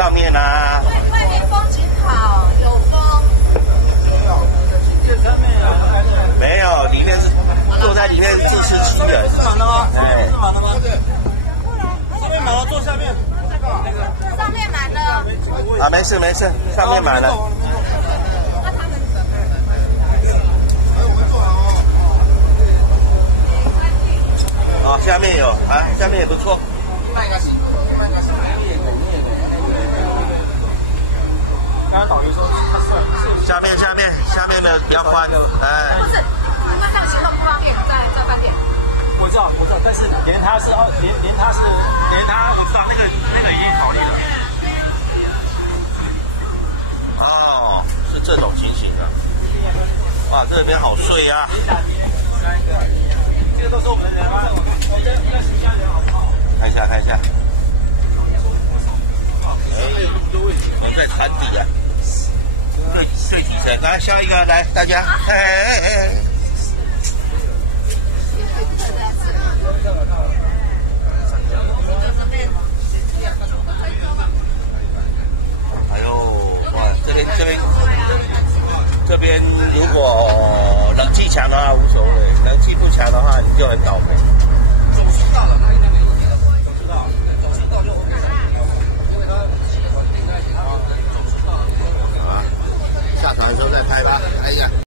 上面啊。外面风景好，有风。没有，里面是坐在里面是自吃欺人。是满的吗？哎，是满的吗？上面满了，坐下面。上面满了。啊，没事没事，上面满了。哦，下面有啊，下面也不错。刚刚导游说他是下面的比较宽，哎。不是，因为这样行动不方便，在饭店。我知道，但是连他我知道那个也考虑了。哦，是这种情形的。哇，这边好睡啊。这个都是我们的人吗？我们要形象人好不好？看一下。我们在船底啊。最底层，来下一个，来大家，哎呦，哇，这边如果冷气强的话无所谓，冷气不强的话你就很倒霉。